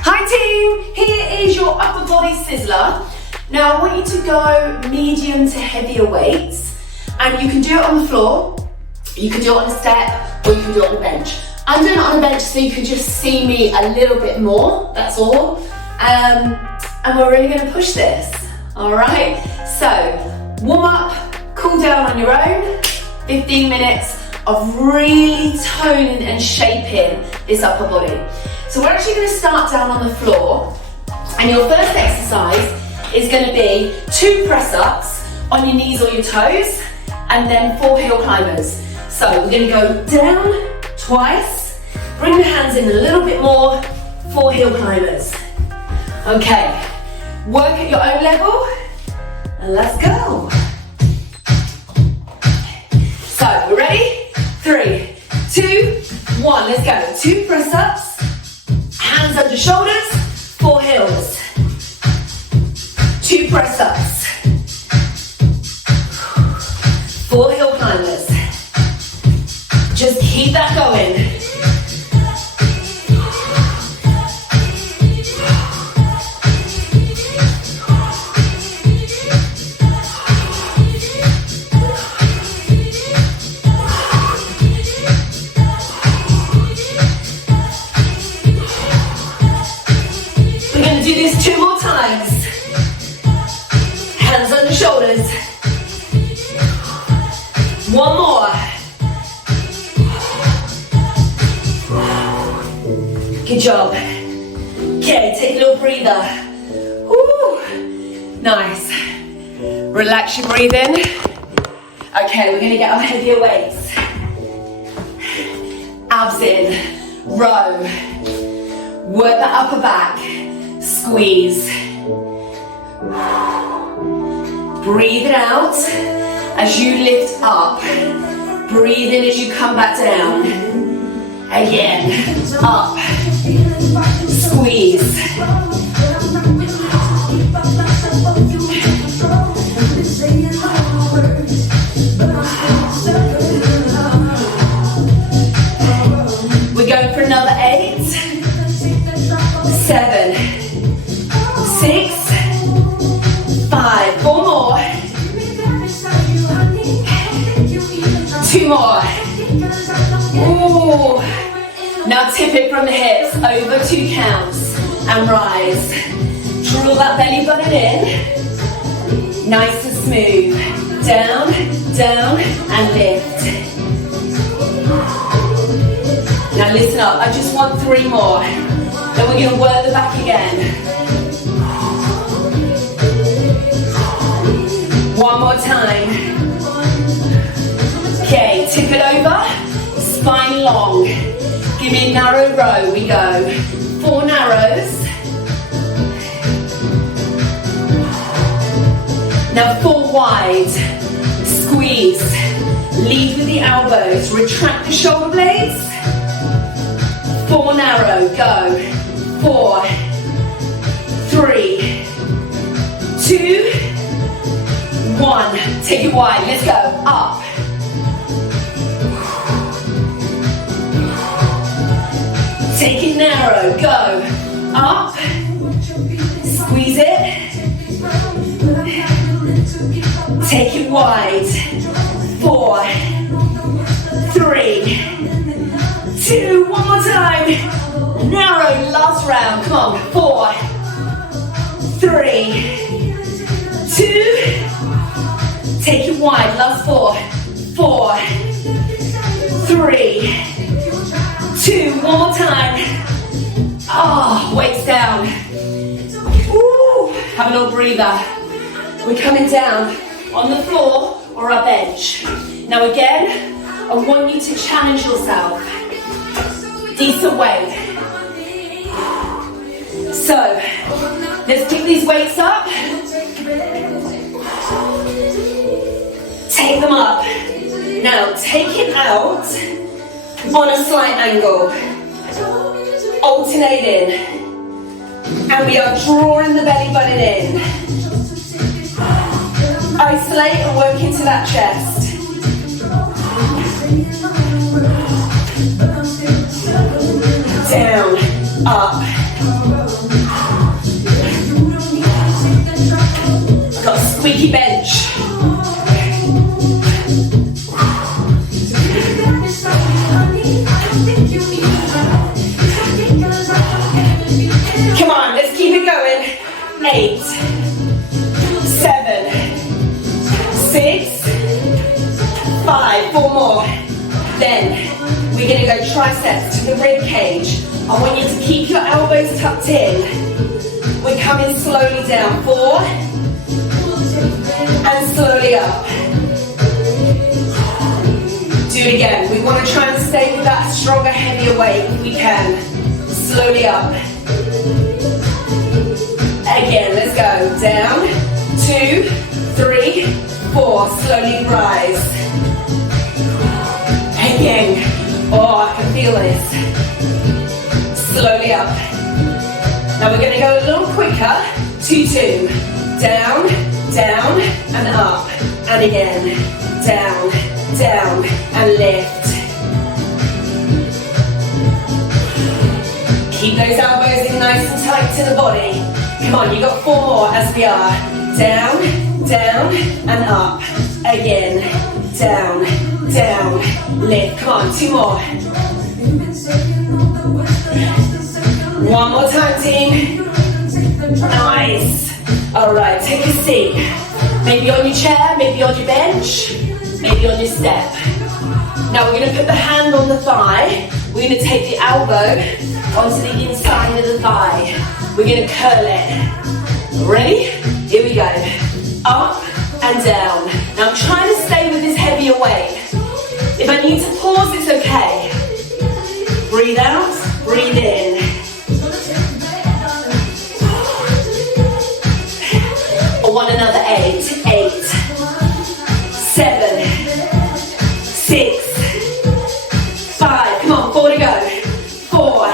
Hi team, here is your Upper Body Sizzler. Now I want you to go medium to heavier weights, and you can do it on the floor, you can do it on a step, or you can do it on a bench. I'm doing it on a bench so you can just see me a little bit more, that's all. And we're really going to push this, all right? So warm up, cool down on your own, 15 minutes of really toning and shaping this upper body. So we're actually going to start down on the floor, and your first exercise is going to be 2 press-ups on your knees or your toes, and then 4 heel climbers. So we're going to go down twice, bring the hands in a little bit more, 4 heel climbers. Okay, work at your own level, and let's go. So, we're ready? 3, 2, 1, let's go. 2 press-ups, hands under shoulders, 4 heels. 2 press-ups, 4 heel climbers. Just keep that going. Do this 2 more times. Hands on the shoulders. 1 more. Good job. Okay, take a little breather. Woo. Nice. Relax your breathing. Okay, we're going to get our heavier weights. Abs in. Row. Work that upper back. Squeeze. Breathe it out as you lift up. Breathe in as you come back down. Again. Up. Squeeze. We're going for another 8. 7. 6, 5, 4 more, 2 more. Ooh. Now tip it from the hips, over 2 counts, and rise. Draw that belly button in, nice and smooth. Down, down, and lift. Now listen up, I just want 3 more. Then we're going to work the back again. 1 more time. Okay, tip it over, spine long. Give me a narrow row, we go. 4 narrows. Now 4 wide. Squeeze. Lead with the elbows. Retract the shoulder blades. 4 narrow, go. 4, 3, 2, 1. Take it wide, let's go. Up. Take it narrow, go. Up. Squeeze it. Take it wide. 4, 3, 2, 1 more time. Narrow, last round, come on. 4, 3, 2, take it wide, last 4, 4, 3, 2, 1 more time. Ah, weights down. Woo. Have a little breather. We're coming down on the floor or our bench. Now again, I want you to challenge yourself. Decent weight. So, let's pick these weights up. Take them up. Now take it out on a slight angle. Alternating. And we are drawing the belly button in. Isolate and work into that chest. Down, up, Come on, let's keep it going. 8, 7, 6, 5, 4 more. Then we're gonna go triceps to the rib cage. I want you to keep your elbows tucked in. We're coming slowly down. 4, and slowly up. Do it again. We want to try and stay with that stronger, heavier weight if we can. Slowly up. Again, let's go. Down, 2, 3, 4. Slowly rise. Again. Oh, I can feel this. Slowly up. Now we're going to go a little quicker. 2, 2. Down, down, and up. And again. Down, down, and lift. Keep those elbows in nice and tight to the body. Come on, you got 4 more as we are. Down, down, and up. Again. Down, down, lift. Come on, 2 more. 1 more time, team. Nice. All right, take a seat. Maybe on your chair, maybe on your bench, maybe on your step. Now we're going to put the hand on the thigh. We're going to take the elbow onto the inside of the thigh. We're going to curl it. Ready? Here we go. Up and down. Now I'm trying to stay with this heavier weight. If I need to pause, it's okay. Breathe out, breathe in. One another. 8, 8, 7, 6, 5. Come on, 4 to go. 4,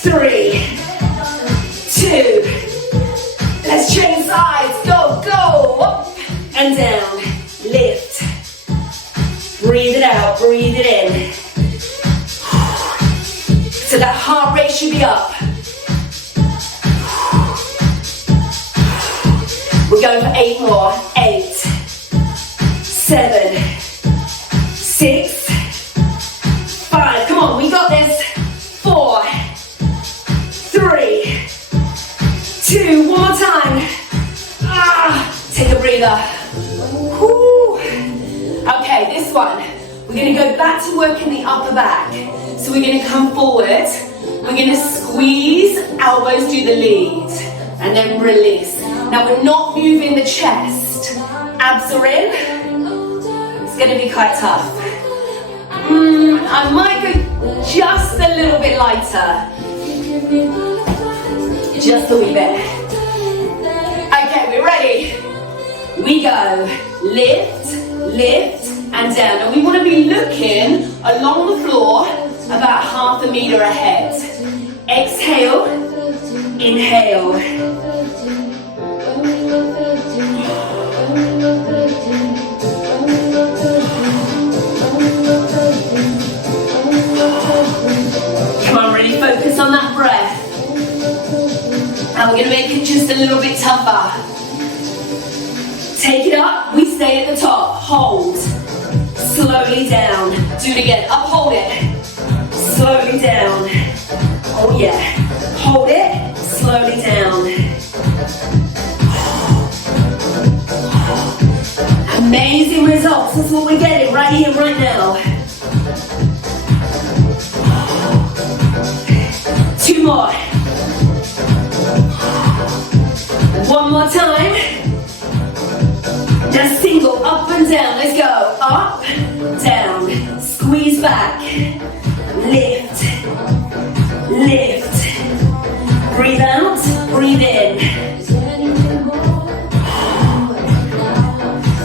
3, 2. Let's change sides. Go, go. Up and down. Lift. Breathe it out. Breathe it in. So that heart rate should be up. We're going for 8 more. 8, 7, 6, 5. Come on, we got this. 4, 3, 2. One more time. Take a breather. Whew. Okay, this one. We're going to go back to working the upper back. So we're going to come forward. We're going to squeeze, elbows do the lead, and then release. Now we're not moving the chest. Abs are in. It's going to be quite tough. I might go just a little bit lighter. Just a wee bit. Okay, we're ready. We go. Lift, lift, and down. And we want to be looking along the floor about half a meter ahead. Exhale, inhale. Come on, really focus on that breath. And we're going to make it just a little bit tougher. Take it up, we stay at the top. Hold. Slowly down. Do it again. Up, hold it. Slowly down. Oh yeah. Hold it. Slowly down. Amazing results. That's what we're getting right here, right now. 2 more. 1 more time. Just single, up and down. Let's go. Up, down. Squeeze back. Lift. Lift. Breathe out, breathe in.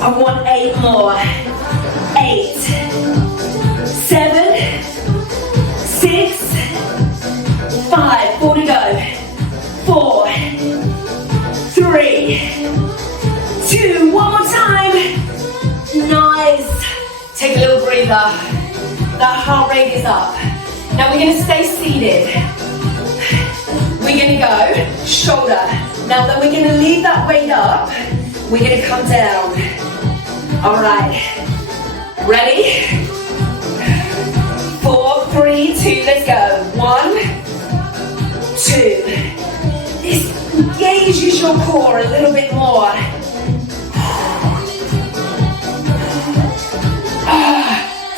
I want 8 more. 8, 7, 6, 5. 4 to go. 4, 3, 2. One more time. Nice. Take a little breather. That heart rate is up. Now we're going to stay seated. We're going to go shoulder. Now then we're going to leave that weight up. We're going to come down. All right. Ready? 2. This engages your core a little bit more.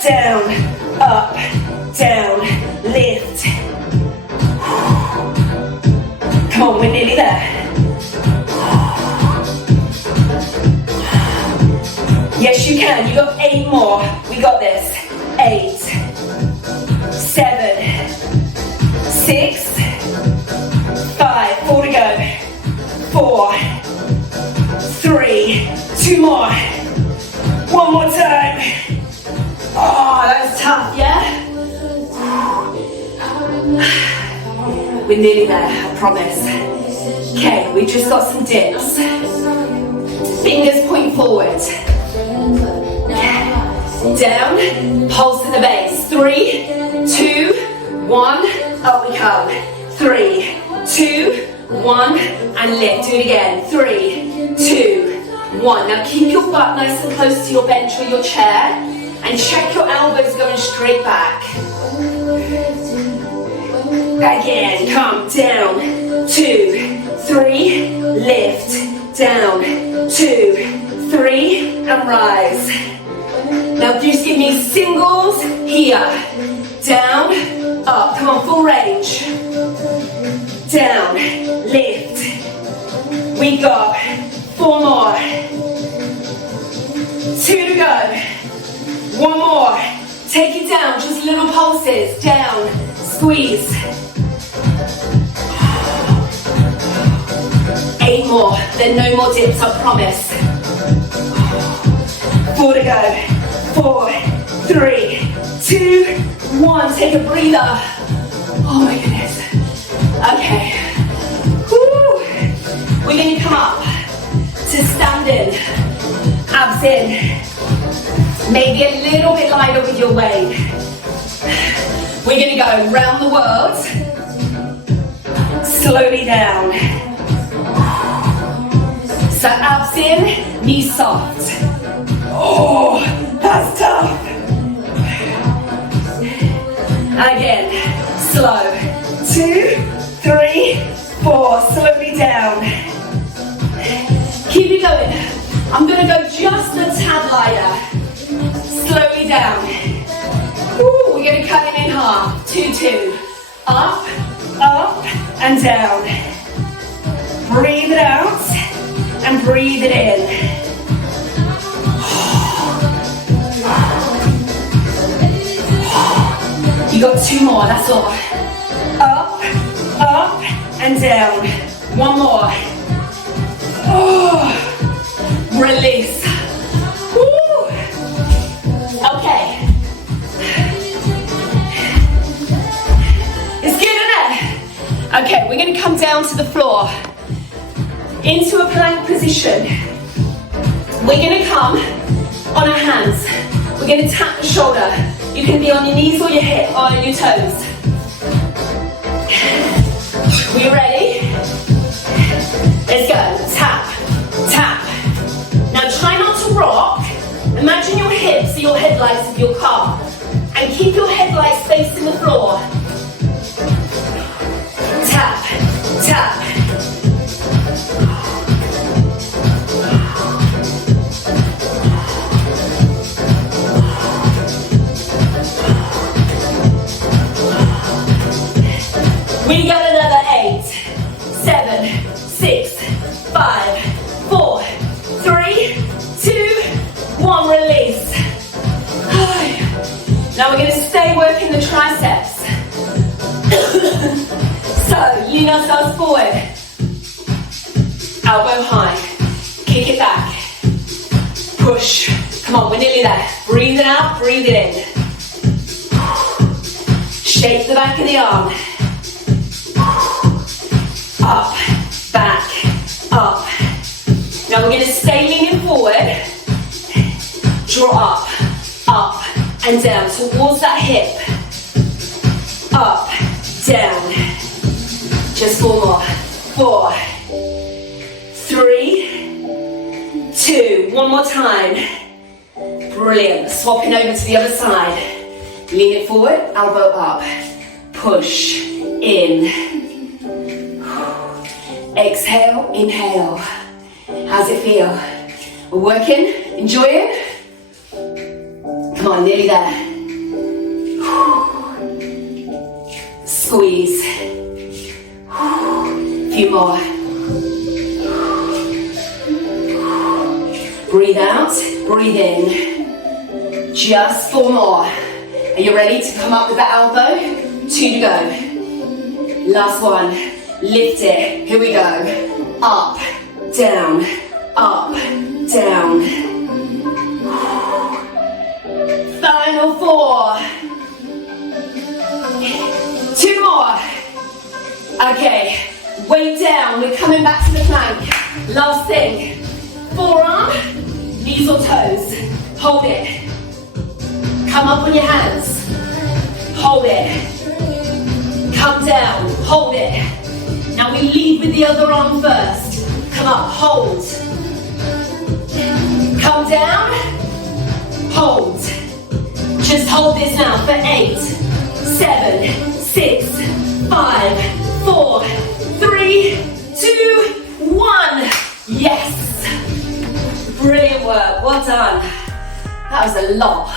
Down, up, down, lift. Come on, we're nearly there. Yes, you can. You got 8 more. We got this. 8, 7, 6, 5. 4 to go. 4, 3. 2 more. 1 more time. Oh, that was tough, yeah? We're nearly there, I promise. Okay, we've just got some dips. Fingers point forward. Down, pulse in the base. 3, 2, 1, up we come. 3, 2, 1, and lift. Do it again. 3, 2, 1. Now keep your butt nice and close to your bench or your chair, and check your elbows going straight back. Again, come down. 2, 3, lift. Down. 2, 3, and rise. Now just give me singles here. Down, up. Come on, full range. Down, lift. We got 4 more. 2 to go. 1 more. Take it down, just little pulses. Down, squeeze. 8 more. Then no more dips, I promise. 4 to go. 4, 3, 2, 1. Take a breather. Oh my goodness. Okay. Woo. We're going to come up to standing. Abs in. Maybe a little bit lighter with your weight. We're going to go round the world. Slowly down. So abs in, knees soft. Oh, that's tough. Again, slow. 2, 3, 4. Slowly down. Keep it going. I'm going to go just a tad lighter. Slowly down. Ooh, we're going to cut it in half. 2, 2. Up, up, and down. Breathe it out and breathe it in. You got 2 more, that's all. Up, up, and down. 1 more. Oh, release. Woo. Okay. It's good, isn't it? Okay, we're going to come down to the floor. Into a plank position. We're going to come on our hands. We're going to tap the shoulder. You can be on your knees or your hip or your toes. We ready? Let's go. Tap, tap. Now try not to rock. Imagine your hips are your headlights of your car. And keep your headlights facing the floor. Tap, tap. We got another 8, 7, 6, 5, 4, 3, 2, 1, release. Now we're going to stay working the triceps. So, lean ourselves forward. Elbow high. Kick it back. Push. Come on, we're nearly there. Breathe it out, breathe it in. Shape the back of the arm. Up, back, up. Now we're going to stay leaning forward. Draw up, and down towards that hip. Up, down. Just 4 more. 4, 3, 2. 1 more time. Brilliant. Swapping over to the other side. Lean it forward, elbow up. Push in. Exhale, inhale. How's it feel? We're working, enjoying? Come on, nearly there. Squeeze. Few more. Breathe out, breathe in. Just 4 more. Are you ready to come up with the elbow? 2 to go. Last one. Lift it. Here we go. Up, down, up, down. Final 4. 2 more. Okay, weight down. We're coming back to the plank. Last thing. Forearm, knees or toes. Hold it. Come up on your hands. Hold it. Come down. Hold it. Now we lead with the other arm first. Come up. Hold. Come down. Hold. Just hold this now for 8, 7, 6, 5, 4, 3, 2, 1. Yes. Brilliant work. Well done. That was a lot.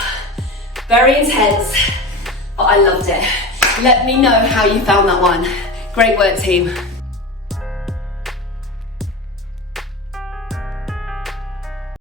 Very intense, but I loved it. Let me know how you found that one. Great work, team.